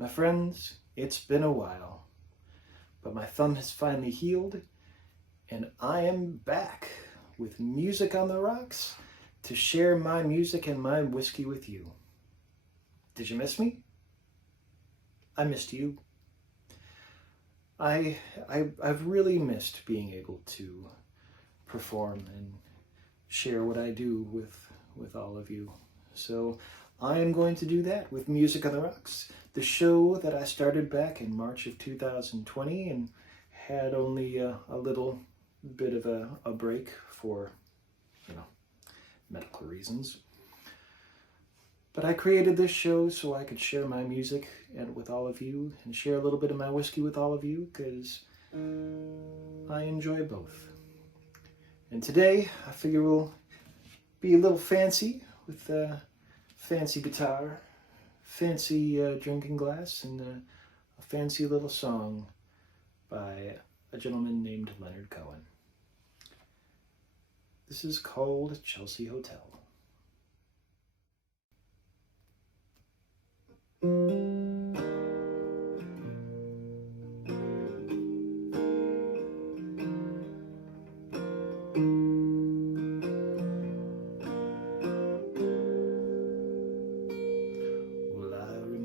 My friends, it's been a while, but my thumb has finally healed, and I am back with music on the rocks to share my music and my whiskey with you. Did you miss me? I missed you. I've really missed being able to perform and share what I do with all of you. So I am going to do that with Music on the Rocks, the show that I started back in March of 2020 and had only a little bit of a break for, medical reasons. But I created this show so I could share my music with all of you and share a little bit of my whiskey with all of you because I enjoy both. And today I figure we'll be a little fancy with a fancy guitar, fancy drinking glass, and a fancy little song by a gentleman named Leonard Cohen. This is called Chelsea Hotel.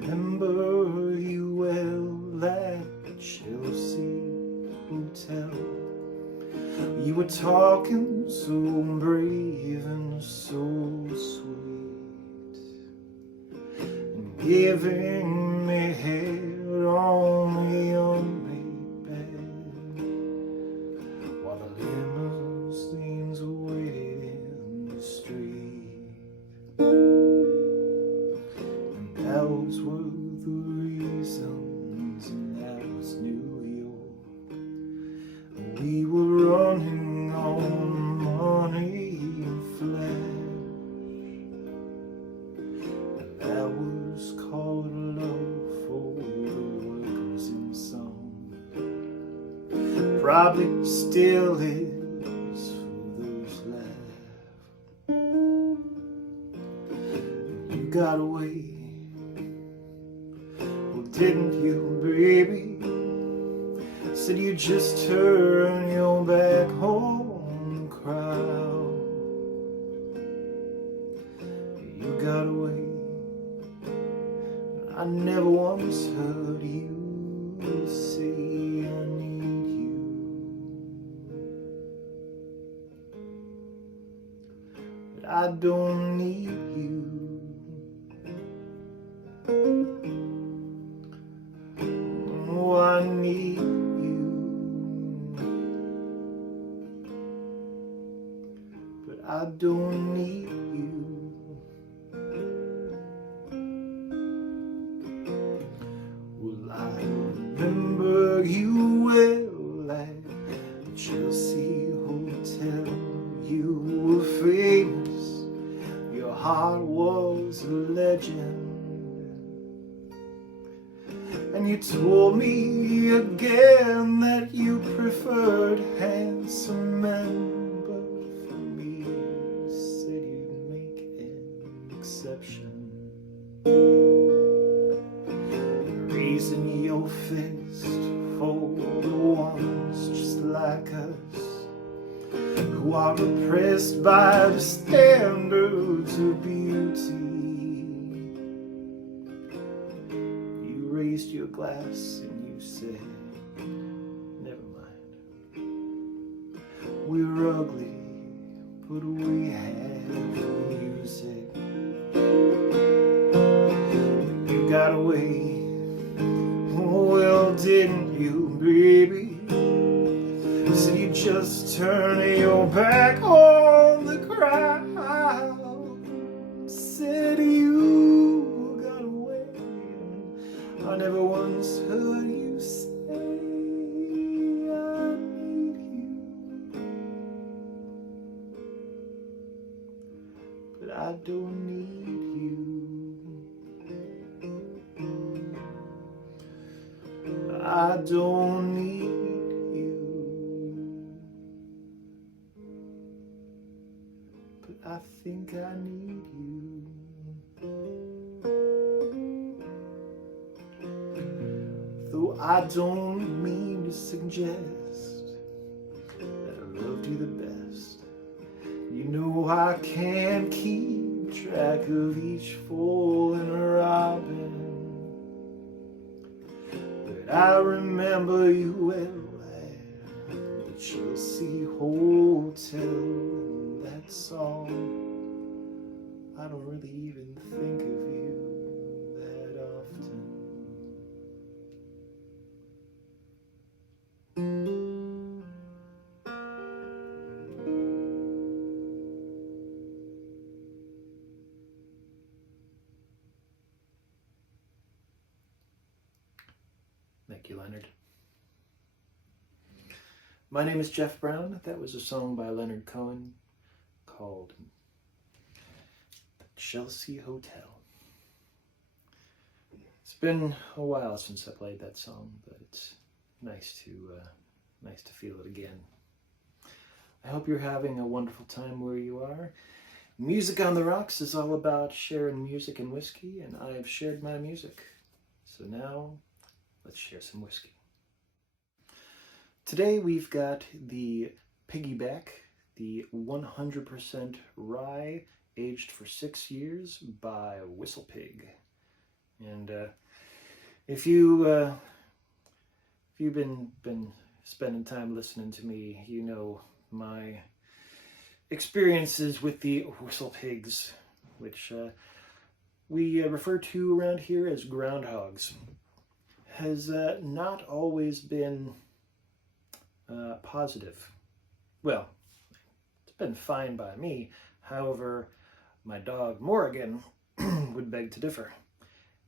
Remember you well at Chelsea Hotel. You were talking so brave and so sweet, and giving me head on the unmade bed while the limousines waited in the street. Those were the reasons, and that was New York. We were running on money and flesh, and that was called love for the workers in song. Probably still is for those left. You got away, didn't you, baby? Said you just turn your back home crowd. You got away. I never once heard you say I need you, but I don't need you. I need you, but I don't need you. Well, I remember you well at Chelsea Hotel. You were famous, your heart was a legend. And you told me again that you preferred handsome men, but for me you said you'd make an exception. And raising your fist for the ones just like us, who are oppressed by the standards of beauty. Raised your glass and you said, never mind. We're ugly, but we have music. You got away, well didn't you, baby? So you just turn your back on the crowd. Said you got away. I never once heard you say I need you, but I don't need you. I don't need you, but I think I need you. I don't mean to suggest that I loved you the best. You know I can't keep track of each fallen robin, but I remember you well at the Chelsea Hotel, and that's all. I don't really even think of you that often. Thank you, Leonard. My name is Jeff Brown. That was a song by Leonard Cohen called The Chelsea Hotel. It's been a while since I played that song, but it's nice to feel it again. I hope you're having a wonderful time where you are. Music on the Rocks is all about sharing music and whiskey, and I have shared my music. So now, let's share some whiskey. Today we've got the Piggyback, the 100% rye, aged for 6 years by Whistlepig. And if you've been spending time listening to me, you know my experiences with the Whistlepigs, which we refer to around here as groundhogs, has not always been positive. Well, it's been fine by me. However, my dog Morrigan would beg to differ.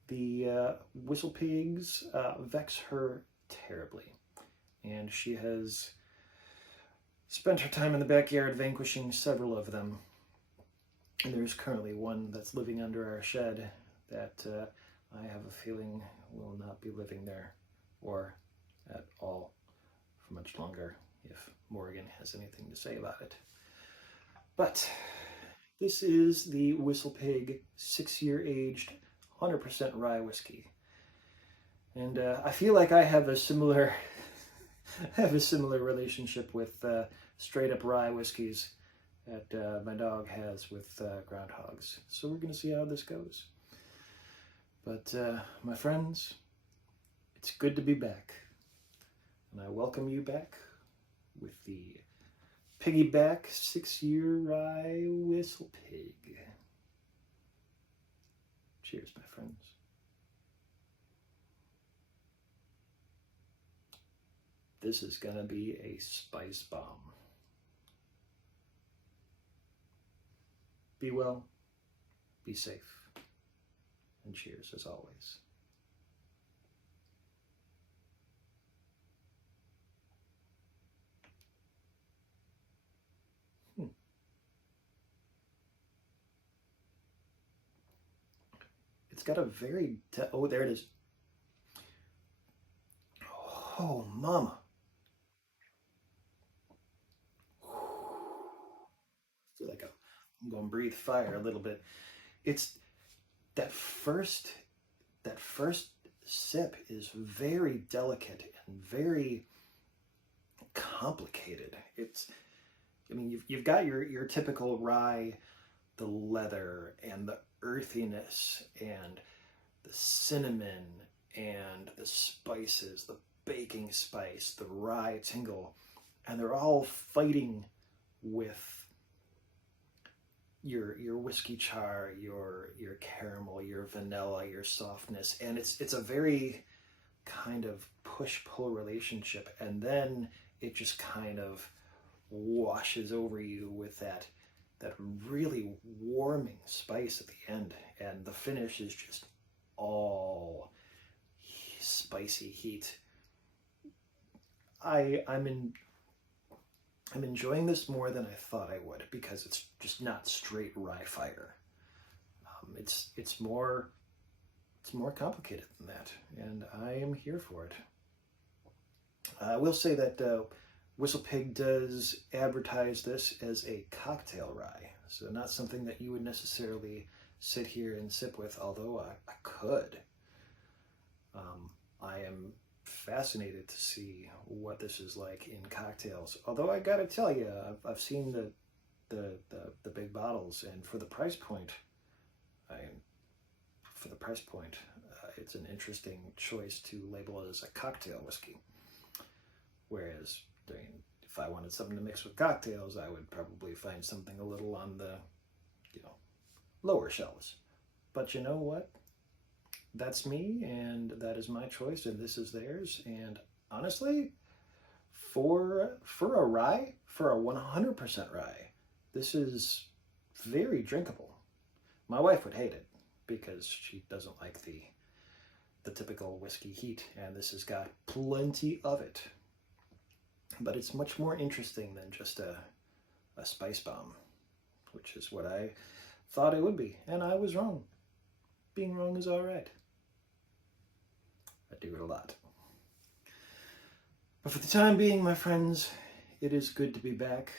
The Whistlepigs vex her terribly, and she has spent her time in the backyard vanquishing several of them. And there's currently one that's living under our shed that I have a feeling will not be living there or at all for much longer if Morgan has anything to say about it. But this is the Whistlepig 6-year aged 100% rye whiskey. And I feel like I have a similar relationship with straight up rye whiskeys that my dog has with groundhogs. So we're going to see how this goes. But my friends, it's good to be back. And I welcome you back with the Piggyback 6-year rye Whistlepig. Cheers, my friends. This is gonna be a spice bomb. Be well, be safe, and cheers as always. It's got a very, oh, there it is. Oh, mama. I feel like I'm going to breathe fire a little bit. It's that first sip is very delicate and very complicated. I mean, you've got your typical rye, the leather and the earthiness and the cinnamon and the spices, the baking spice, the rye tingle, and they're all fighting with your whiskey char, your caramel, your vanilla, your softness, and it's a very kind of push-pull relationship, and then it just kind of washes over you with that really warming spice at the end, and the finish is just all spicy heat. I'm enjoying this more than I thought I would because it's just not straight rye fire. It's more complicated than that, and I am here for it. I will say that Whistlepig does advertise this as a cocktail rye, so not something that you would necessarily sit here and sip with, although I could. I am fascinated to see what this is like in cocktails. Although I gotta tell you, I've seen the big bottles, and for the price point, I for the price point, it's an interesting choice to label it as a cocktail whiskey. Whereas, I mean, if I wanted something to mix with cocktails, I would probably find something a little on the, lower shelves. But you know what? That's me, and that is my choice, and this is theirs. And honestly, for a rye, for a 100% rye, this is very drinkable. My wife would hate it because she doesn't like the typical whiskey heat, and this has got plenty of it. But it's much more interesting than just a spice bomb, which is what I thought it would be, and I was wrong. Being wrong is all right. I do it a lot. But for the time being, my friends, it is good to be back.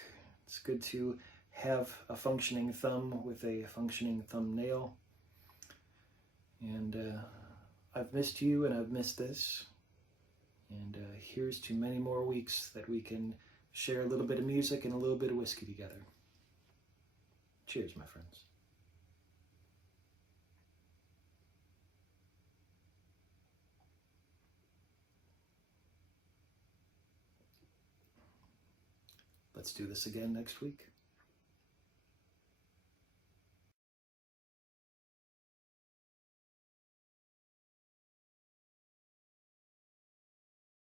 It's good to have a functioning thumb with a functioning thumbnail. And I've missed you, and I've missed this. And here's to many more weeks that we can share a little bit of music and a little bit of whiskey together. Cheers, my friends. Let's do this again next week.